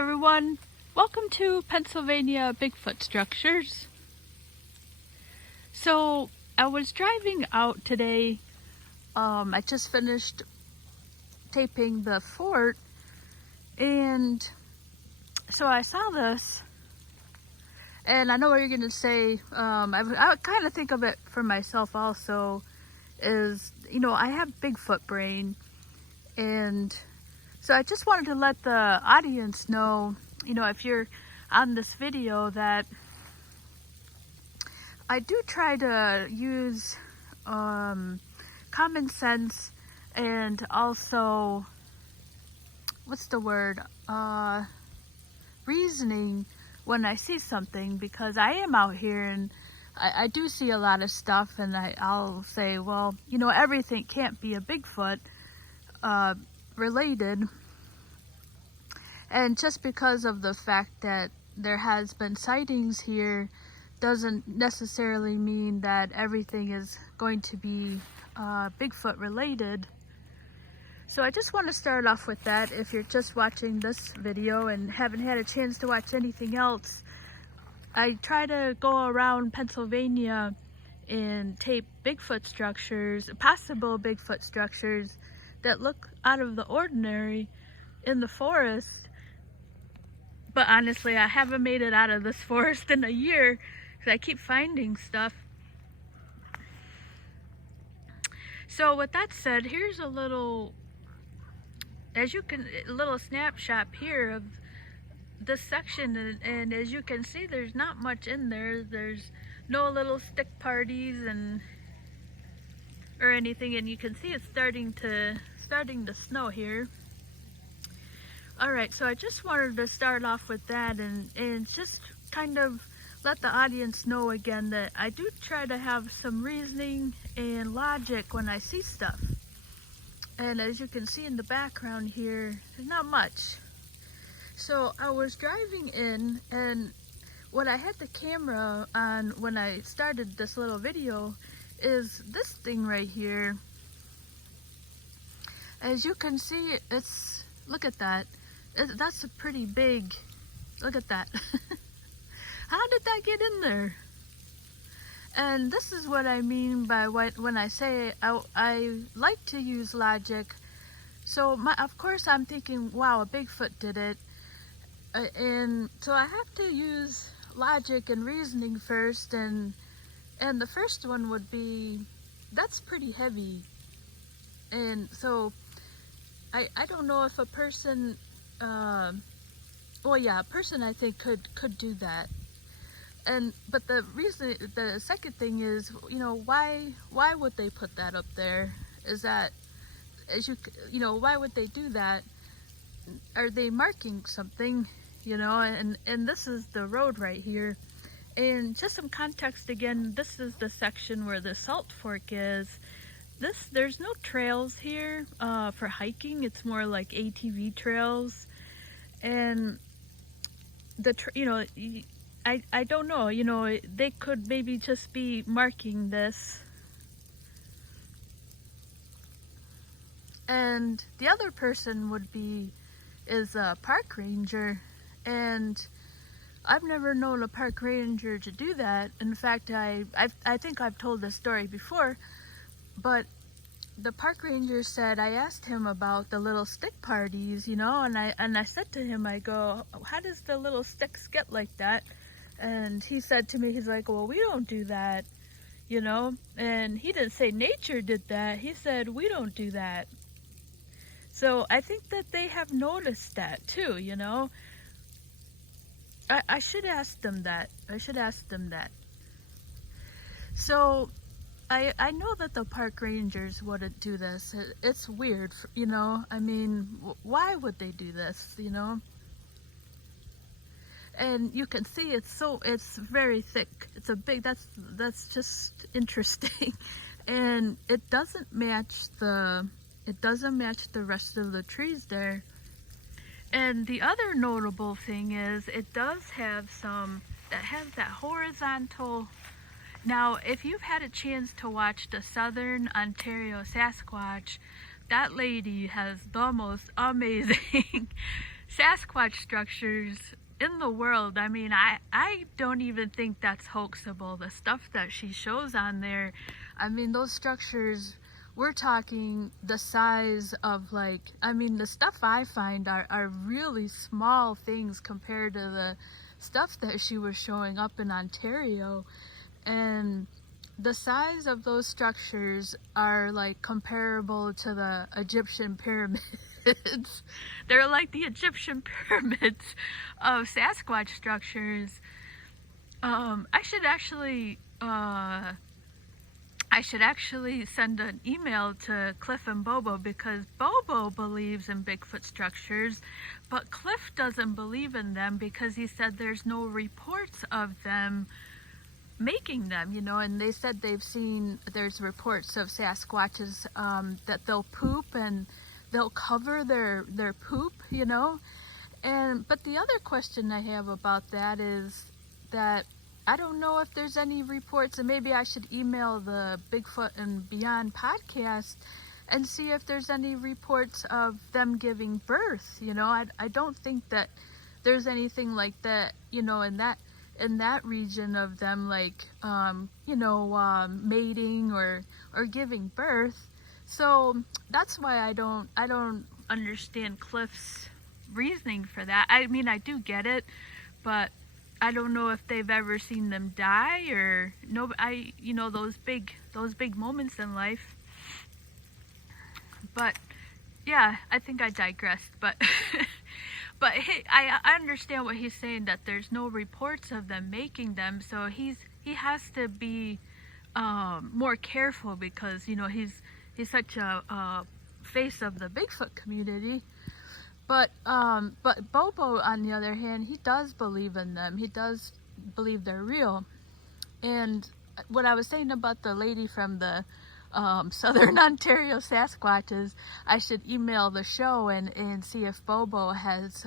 everyone, welcome to Pennsylvania Bigfoot Structures. So I was driving out today. I just finished taping the fort, and so I saw this, and I know what you're gonna say. I kind of think of it for myself also, is, I have Bigfoot brain, and so I just wanted to let the audience know, if you're on this video, that I do try to use common sense and also, reasoning when I see something, because I am out here and I do see a lot of stuff, and I'll say, well, everything can't be a Bigfoot related. And just because of the fact that there has been sightings here doesn't necessarily mean that everything is going to be Bigfoot related. So I just want to start off with that. If you're just watching this video and haven't had a chance to watch anything else, I try to go around Pennsylvania and tape Bigfoot structures, possible Bigfoot structures that look out of the ordinary in the forest. But honestly, I haven't made it out of this forest in a year because I keep finding stuff. So with that said, here's a little snapshot here of this section, and as you can see, there's not much in there. There's no little stick parties or anything, and you can see it's starting to snow here. Alright, so I just wanted to start off with that and just kind of let the audience know again that I do try to have some reasoning and logic when I see stuff. And as you can see in the background here, there's not much. So I was driving in, and what I had the camera on when I started this little video is this thing right here. As you can see, look at that. That's a pretty big, look at that. How did that get in there? And this is what I mean by when I say I like to use logic. So of course I'm thinking, wow, a Bigfoot did it. And so I have to use logic and reasoning first, and the first one would be, that's pretty heavy. And so I don't know if a person, a person I think could do that. But the second thing is, why would they put that up there? Is that, why would they do that? Are they marking something? And this is the road right here. And just some context again, this is the section where the Salt Fork is. There's no trails here for hiking. It's more like ATV trails. And I don't know, they could maybe just be marking this. And the other person is a park ranger, and I've never known a park ranger to do that. In fact, I think I've told this story before, but the park ranger said, I asked him about the little stick parties, and I said to him, I go, how does the little sticks get like that? And he said to me, he's like, well, we don't do that, and he didn't say nature did that. He said, we don't do that. So I think that they have noticed that too, I should ask them that. So I know that the park rangers wouldn't do this. It's weird, I mean, why would they do this, And you can see it's very thick. It's a big, that's just interesting. And it doesn't match the rest of the trees there. And the other notable thing is it does have that horizontal. Now, if you've had a chance to watch the Southern Ontario Sasquatch, that lady has the most amazing Sasquatch structures in the world. I mean, I don't even think that's hoaxable. The stuff that she shows on there, I mean, those structures, we're talking the size of, like, I mean, the stuff I find are really small things compared to the stuff that she was showing up in Ontario. And the size of those structures are like comparable to the Egyptian pyramids. They're like the Egyptian pyramids of Sasquatch structures. I should actually send an email to Cliff and Bobo, because Bobo believes in Bigfoot structures, but Cliff doesn't believe in them because he said there's no reports of them making them, you know. And they said they've seen, there's reports of Sasquatches that they'll poop and they'll cover their poop, you know. And but the other question I have about that is that I don't know if there's any reports, and maybe I should email the Bigfoot and Beyond podcast and see if there's any reports of them giving birth. You know, I don't think that there's anything like that, you know, in that region of them, like mating or giving birth. So that's why I don't understand Cliff's reasoning for that. I mean, I do get it, but I don't know if they've ever seen them die, or no. Those big moments in life. But yeah, I think I digressed. But but I understand what he's saying, that there's no reports of them making them, so he has to be more careful, because you know he's such a face of the Bigfoot community. But Bobo, on the other hand, he does believe in them. He does believe they're real. And what I was saying about the lady from the Southern Ontario Sasquatches, I should email the show and see if Bobo has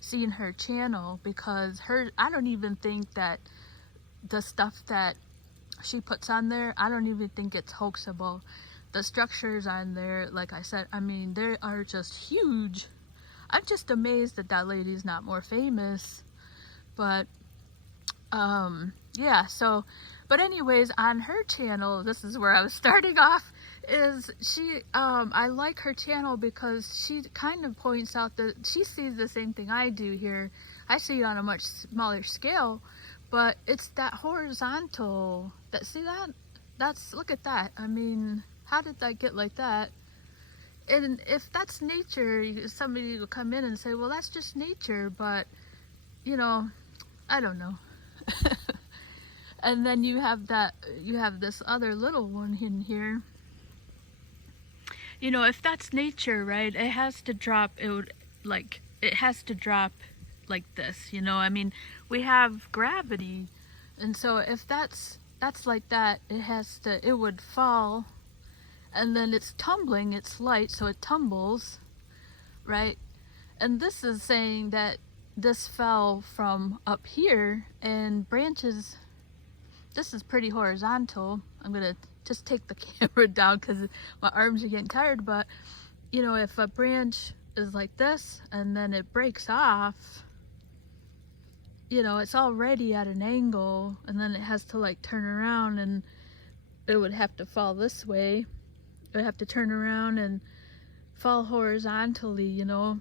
seen her channel, because I don't even think that the stuff that she puts on there, I don't even think it's hoaxable. The structures on there, like I said, I mean, they are just huge. I'm just amazed that lady's not more famous. But yeah, so, but anyways, on her channel, this is where I was starting off, is she, I like her channel because she kind of points out that she sees the same thing I do here. I see it on a much smaller scale, but it's that horizontal, see that? Look at that. I mean, how did that get like that? And if that's nature, somebody will come in and say, well, that's just nature, but, you know, I don't know. And then you have this other little one in here. You know, if that's nature, right, it has to drop, it has to drop like this, you know. I mean, we have gravity, and so if that's like that, it would fall. And then it's tumbling, it's light, so it tumbles, right? And this is saying that this fell from up here, and branches, this is pretty horizontal. I'm gonna just take the camera down because my arms are getting tired, but you know, if a branch is like this and then it breaks off, you know, it's already at an angle, and then it has to like turn around, and it would have to fall this way. I have to turn around and fall horizontally, you know.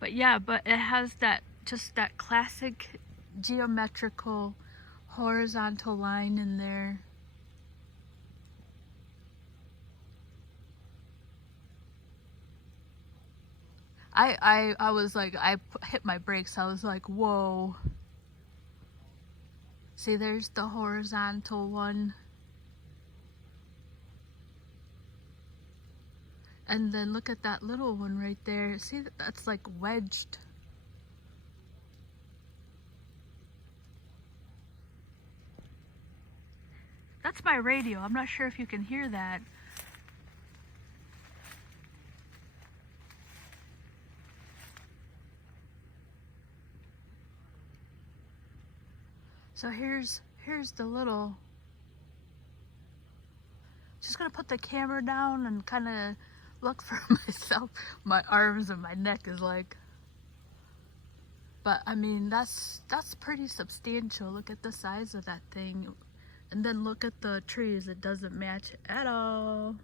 But yeah, but it has just that classic geometrical horizontal line in there. I was like, I hit my brakes. I was like, whoa. See, there's the horizontal one. And then look at that little one right there. See, that's like wedged. That's my radio. I'm not sure if you can hear that. So here's the little, just just gonna put the camera down and kind of look for myself. My arms and my neck is like, but I mean, that's pretty substantial. Look at the size of that thing. And then look at the trees. It doesn't match at all.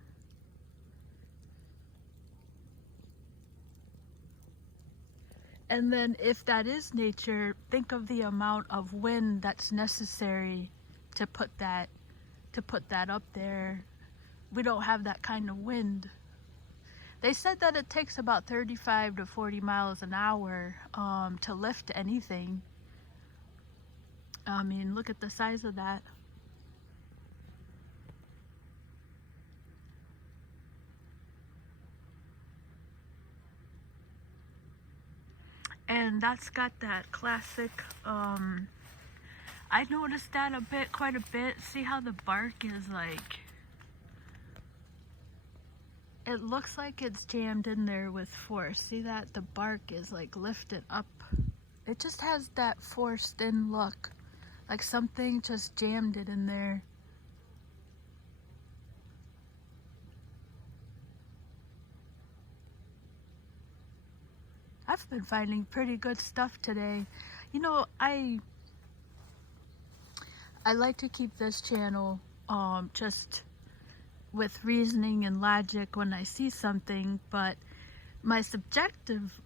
And then if that is nature, think of the amount of wind that's necessary to put that up there. We don't have that kind of wind. They said that it takes about 35 to 40 miles an hour to lift anything. I mean, look at the size of that. And that's got that classic, I noticed that quite a bit. See how the bark is like, it looks like it's jammed in there with force. See that? The bark is like lifted up. It just has that forced in look, like something just jammed it in there. I've been finding pretty good stuff today. You know, I like to keep this channel just with reasoning and logic when I see something, but my subjective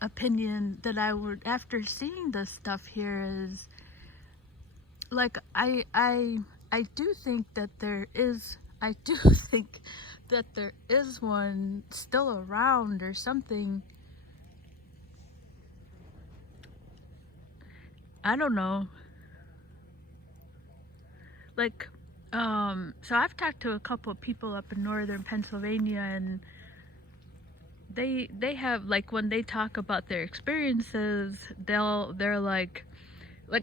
opinion that I would, after seeing this stuff here, is like I do think that there is one still around or something. I don't know. Like, so I've talked to a couple of people up in northern Pennsylvania, and they have, like, when they talk about their experiences, they're like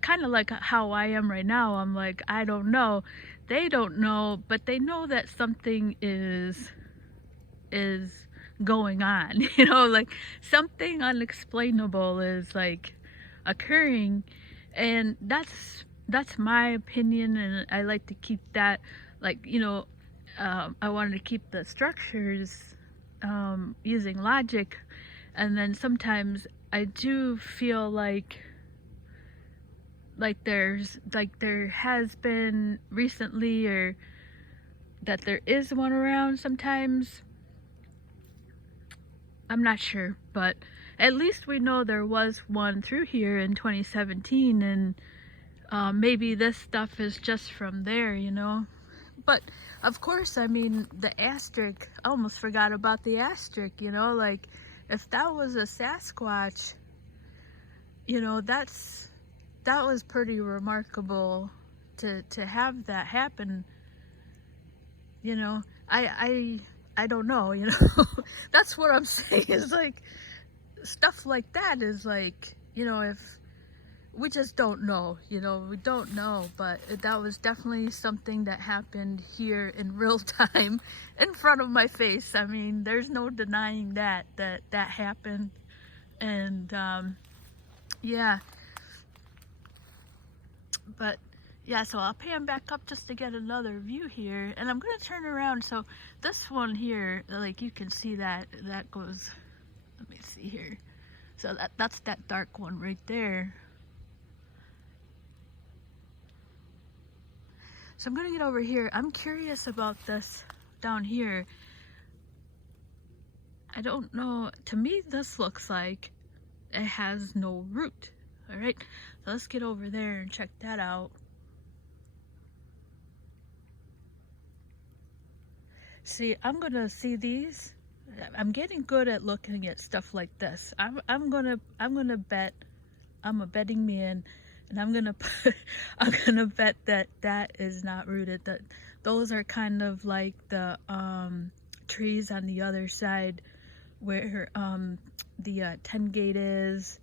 kind of like how I am right now. I'm like, I don't know. They don't know, but they know that something is going on. You know, like something unexplainable is like occurring. And that's my opinion, and I like to keep that, like, you know, I wanted to keep the structures using logic, and then sometimes I do feel like there has been recently, or that there is one around sometimes. I'm not sure, but at least we know there was one through here in 2017, and maybe this stuff is just from there, you know. But of course, I mean, the asterisk, I almost forgot about the asterisk, you know, like if that was a Sasquatch, you know, that was pretty remarkable to have that happen, you know. I don't know, you know. That's what I'm saying, is like stuff like that is like, you know, if we just don't know, you know, we don't know. But that was definitely something that happened here in real time in front of my face. I mean, there's no denying that happened. And yeah, but yeah, so I'll pan back up just to get another view here, and I'm gonna turn around. So this one here, like you can see that goes, let me see here. So that's that dark one right there. So I'm gonna get over here. I'm curious about this down here. I don't know, to me this looks like it has no root. All right, so let's get over there and check that out. See, I'm gonna see these. I'm getting good at looking at stuff like this. I'm gonna bet. I'm a betting man, and I'm gonna bet that is not rooted. That those are kind of like the trees on the other side, where the 10 gate is.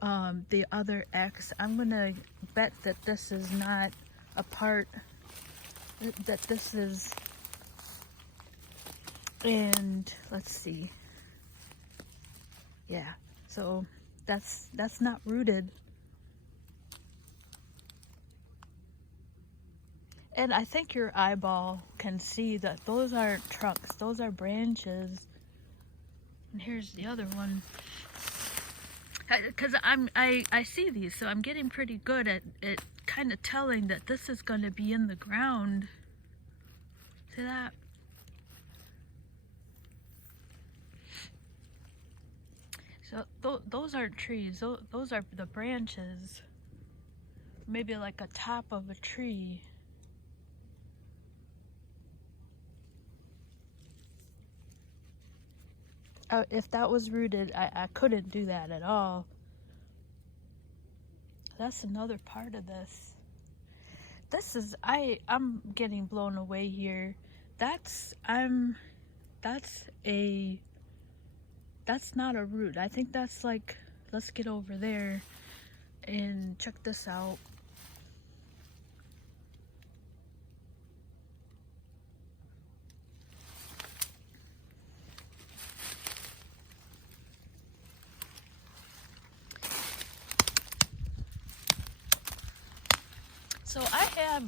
The other X. I'm gonna bet that this is not a part. That this is. And let's see. Yeah, so that's not rooted. And I think your eyeball can see that those aren't trunks, those are branches. And here's the other one. Because I see these, so I'm getting pretty good at kind of telling that this is going to be in the ground. See that? So those aren't trees, those are the branches. Maybe like a top of a tree. If that was rooted, I couldn't do that at all. That's another part of this. This is, I'm getting blown away here. That's not a root. I think that's like, let's get over there and check this out. So I have,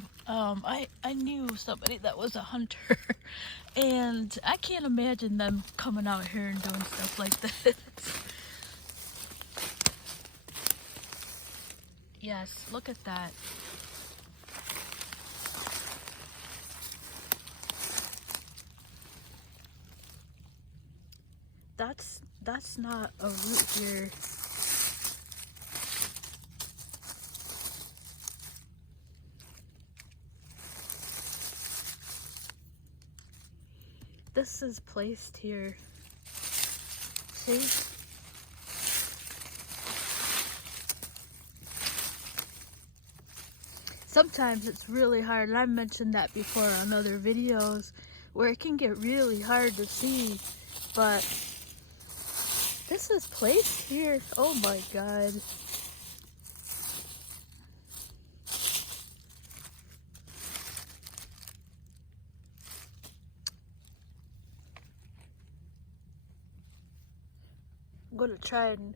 I knew somebody that was a hunter, and I can't imagine them coming out here and doing stuff like this. Yes, look at that. That's not a root here. This is placed here. See? Sometimes it's really hard, and I've mentioned that before on other videos, where it can get really hard to see, but this is placed here. Oh my God. I'm gonna try and